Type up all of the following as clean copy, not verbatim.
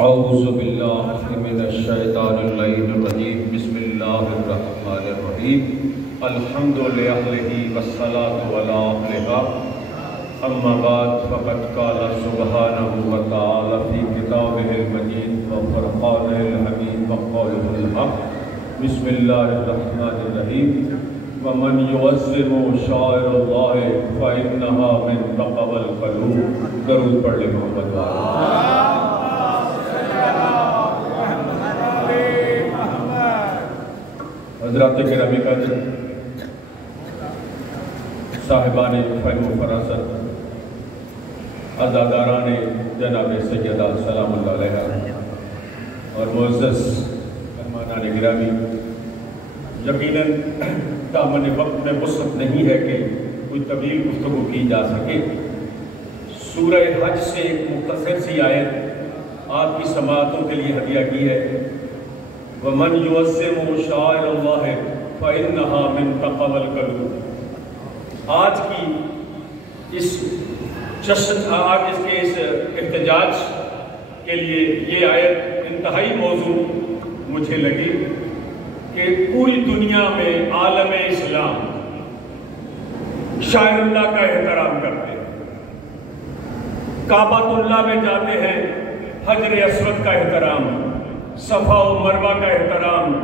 اعوذ باللہ من الشیطان اللعین الرجیم بسم اللہ الرحمن الرحیم الحمد للہ والصلاة علی اہلہا اما بعد فقد قال سبحانہ وتعالی فی کتابہ المجید وفرقانہ الحمید وقولہ الحق بسم اللہ الرحمن الرحیم ومن يعظم شعائر اللہ فإنها من تقوى القلوب. درود پڑھ لیں محمد حضرات گرامی قدر، صاحبان فہم و فراست، عزاداران جناب سیدہ سلام اللہ علیہ اور معزز مہمانان گرامی، یقیناً دامن وقت میں وسعت نہیں ہے کہ کوئی طویل گفتگو کی جا سکے۔ سورہ حج سے ایک مختصر سی آیت آپ کی سماعتوں کے لیے ہدیہ کی ہے۔ وَمَنْ يُعَظِّمُ شَعَائِرَ اللَّهِ فَإِنَّهَا مِن تَقْوَى الْقُلُوبِ۔ آج کی اس جشن، آج اس کے اس احتجاج کے لیے یہ آیت انتہائی موضوع مجھے لگی کہ پوری دنیا میں عالم اسلام شاعر اللہ کا احترام کرتے ہیں، کعبۃ اللہ میں جاتے ہیں، حجر اسود کا احترام، صفا و مروہ کا احترام،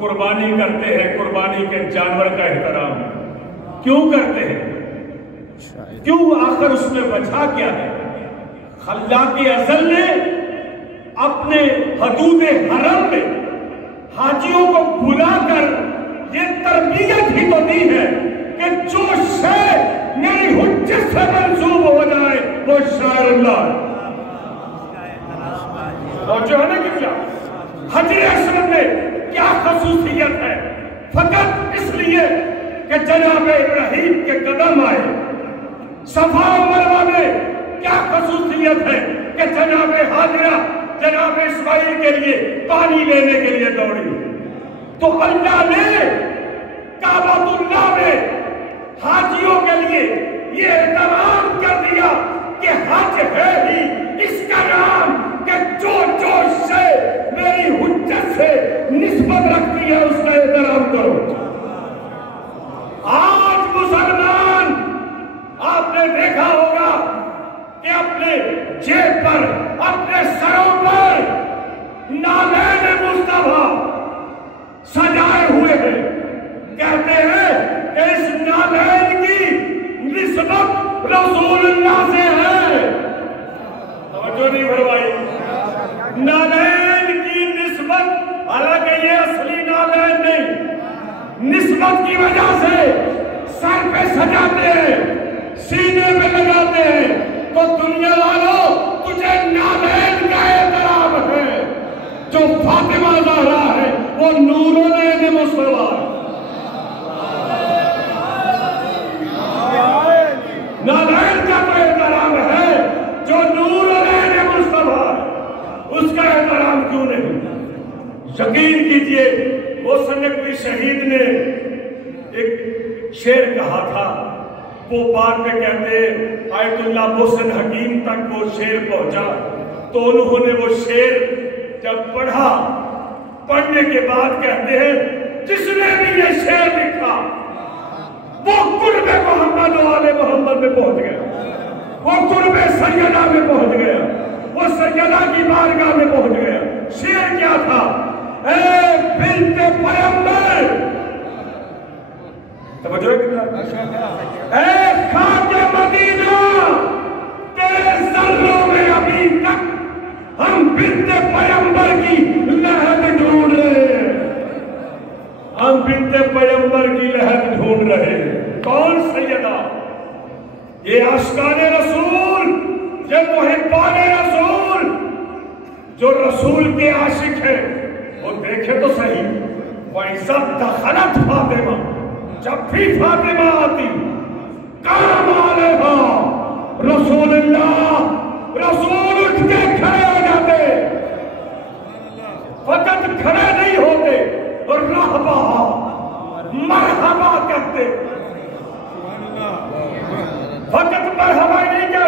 قربانی کرتے ہیں، قربانی کے جانور کا احترام کیوں کرتے ہیں؟ کیوں؟ آخر اس میں وجہ کیا ہے؟ خلاق ازل نے اپنے حدود حرم میں حاجیوں کو بلا کر یہ تربیت ہی تو دی ہے کہ جو شے میری حجت سے منسوب ہو جائے وہ شاعر اللہ۔ اور جو ہے نا کہ کیا حجر اسود میں کیا خصوصیت ہے؟ فقط اس لیے کہ جناب ابراہیم کے قدم آئے۔ صفا و مروہ میں کیا خصوصیت ہے کہ جناب حاجرہ جناب اسماعیل کے لیے پانی لینے کے لیے دوڑی۔ تو اللہ نے کعبۃ اللہ میں حاجیوں کے لیے یہ اہتمام کر دیا کہ حج ہے ہی اس کا نام کہ جو سے میری حجت سے نسبت رکھتی ہے اس کا احترام کرو۔ آج مسلمان آپ نے دیکھا ہوگا کہ اپنے جیب پر، اپنے سروں پر نالین مصطفیٰ سجائے ہوئے ہیں، کہتے ہیں کہ اس نالین کی نسبت رسول اللہ سے ہے۔ توجہ نہیں فرمائی؟ نالین کی نسبت، حالانکہ یہ اصلی نالین نہیں، نسبت کی وجہ سے سر پہ سجاتے ہیں، سینے پہ لگاتے ہیں، تو دنیا والوں تجھے نالین کا احترام ہے۔ جو فاطمہ زہرا ہے وہ نورالعین مصطفیٰ ہے۔ نالین کا تو احترام ہے جو نورالعین مصطفیٰ ہے، اس کا احترام کیوں نہیں؟ یقین کیجئے محسن نقوی شہید نے ایک شعر کہا تھا، وہ بعد میں کہتے ہیں آیت اللہ محسن حکیم تک وہ شعر پہنچا، تو انہوں نے وہ شعر جب پڑھا، پڑھنے کے بعد کہتے ہیں جس نے بھی یہ شعر لکھا وہ قرب محمد و آل محمد میں پہنچ گیا، وہ قرب سیدہ میں پہنچ گیا، وہ سیدہ کی بارگاہ میں پہنچ گیا۔ شعر کیا تھا؟ اے بنت پیغمبر، توجہ ہے کتنا؟ اے خاک مدینہ، تیرے ذروں میں ابھی تک ہم بنت پیغمبر کی لہد ڈھونڈ رہے ہیں، ہم بنت پیغمبر کی لہد ڈھونڈ رہے ہیں۔ کون سیدہ؟ یہ عاشقان رسول، یہ محبان رسول، جو رسول کے عاشق ہیں، وہ دیکھے تو صحیح، وَإِذَا دَخَلَتْ فاطمہ، جب بھی فاطمہ آتی، قام علیہا رسول اللہ، رسول اٹھ کے کھڑے ہو جاتے، فقط کھڑے نہیں ہوتے اور رہبہ مرحبا کہتے، فقط مرحبا نہیں کہتے،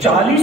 40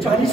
40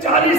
40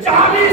40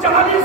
40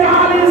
40